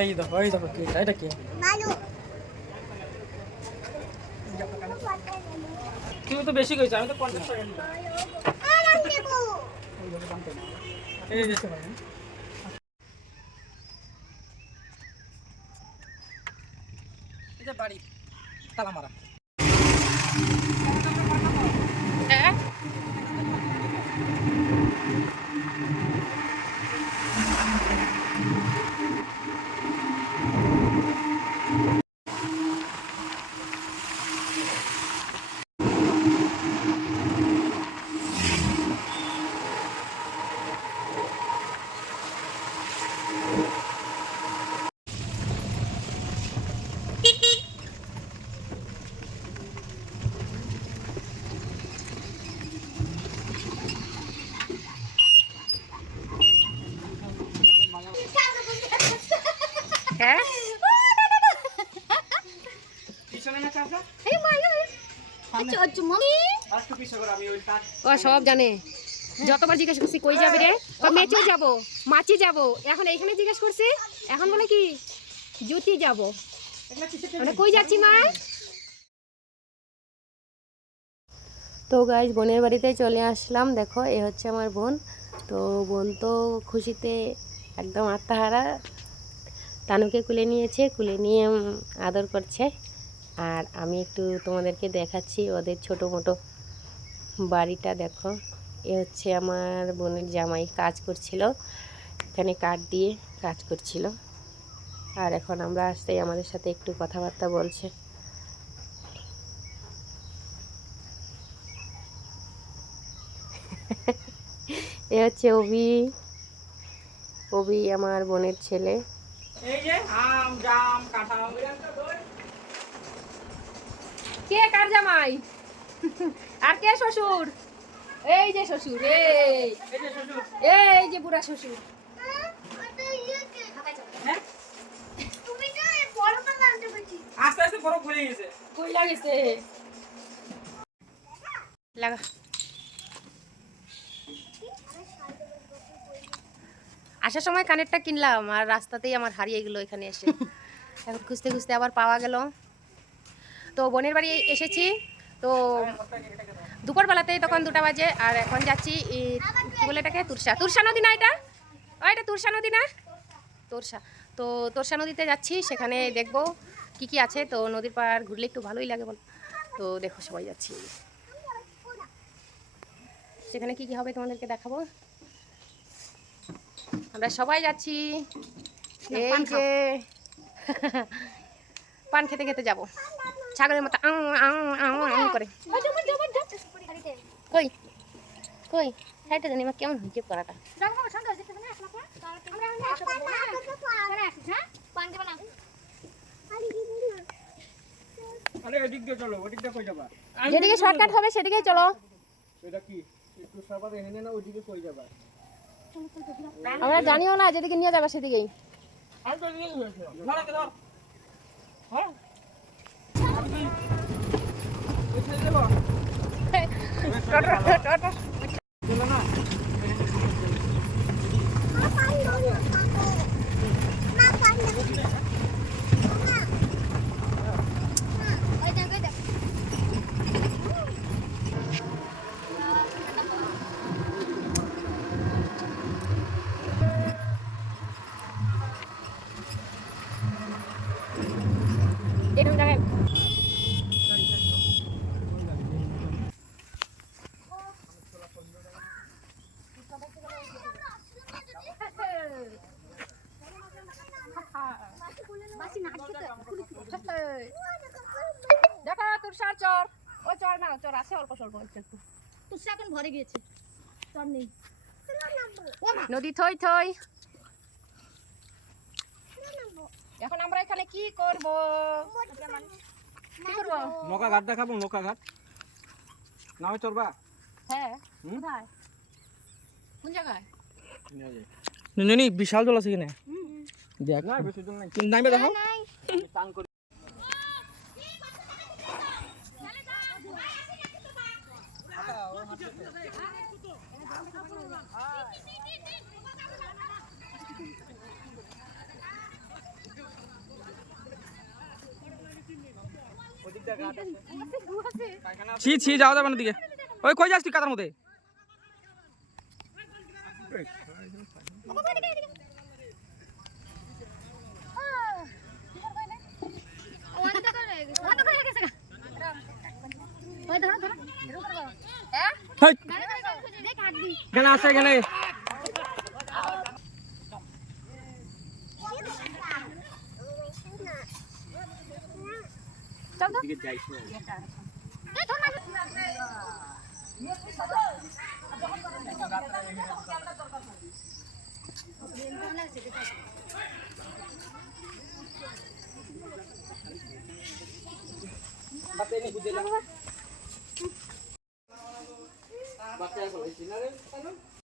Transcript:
এই দেখো কি এটা কি তুমি তো বেশি কইছো আমি তো 50 টাকা নিব আমি দেব এই দিতে পারি এটা বাড়ি তালা মারা হ্যাঁ সব জানে যতবার জিজ্ঞেস করছি কই যাবি রে মেচে যাবো মাছি যাবো এখন এইখানে জিজ্ঞেস করছি এখন বলে কি জুতি যাবো মানে কই যাচ্ছি মা তো গাইস বোনের বাড়িতে চলে আসলাম দেখো এ হচ্ছে আমার বোন তো বোন তো খুশিতে একদম আত্মহারা তানুকে কুলে নিয়েছে কুলে নিয়ে আদর করছে আর আমি একটু তোমাদেরকে দেখাচ্ছি ওদের ছোটো মোটো বাড়িটা দেখো এ হচ্ছে আমার বোনের জামাই কাজ করছিল এখানে কাঠ দিয়ে কাজ করছিল আর এখন আমরা আসতেই আমাদের সাথে একটু কথাবার্তা বলছে এ হচ্ছে অভি আমার বোনের ছেলে এই যে আম জাম কাঁঠাল কে কার জামাই আর কে শ্বশুর এই যে শ্বশুর এই যে বুড়া শ্বশুর আস্তে আস্তে বড় খুলে গেছে কই লাগেছে লাগা আসার সময় কানেরটা কিনলাম আর রাস্তাতেই আমার হারিয়ে গেল এখানে এসে এখন খুঁজতে খুঁজতে আবার পাওয়া গেল তো বোনের বাড়ি এসেছি তো দুপুরবেলাতেই তখন 2টা বাজে আর এখন যাচ্ছি কি বলে এটাকে তুরসা নদী না এটা এটা তুরসা নদী না তো তোরসা নদীতে যাচ্ছি সেখানে দেখব কি আছে তো নদীর পাড় ঘুরলে একটু ভালোই লাগে বল তো দেখো সবাই যাচ্ছি সেখানে কি হবে তোমাদেরকে দেখাবো আমরা সবাই যাচ্ছি এই যে পান খেতে খেতে যাবো ছাগলের মতো করে কই কই সাইডে জানি মা কেমন হয়েছে করাটা যেদিকে শর্টকাট হবে সেদিকে চলো আমরা জানিও না যেদিকে নিয়ে যাবে সেদিকেই দেখো তুরসার চর ওই চর না চর আছে অল্প স্বল্প একটু তুরসা এখন ভরে গিয়েছে চর নেই নদী থই থই এখন আমরা এখানে কি করব নৌকা ঘাট দেখাবো নৌকা ঘাট নাও চড়বা হ্যাঁ কোথায় কোন জায়গায় ননি বিশাল জল আছে কিনা দেখ না বেশি জল নাই নাইবে দেখো ছি যাওয়া যাবে না দিকে ওই কই যাস তুই কাতার মধ্যে এখানে আসে এখানে বাচ্চা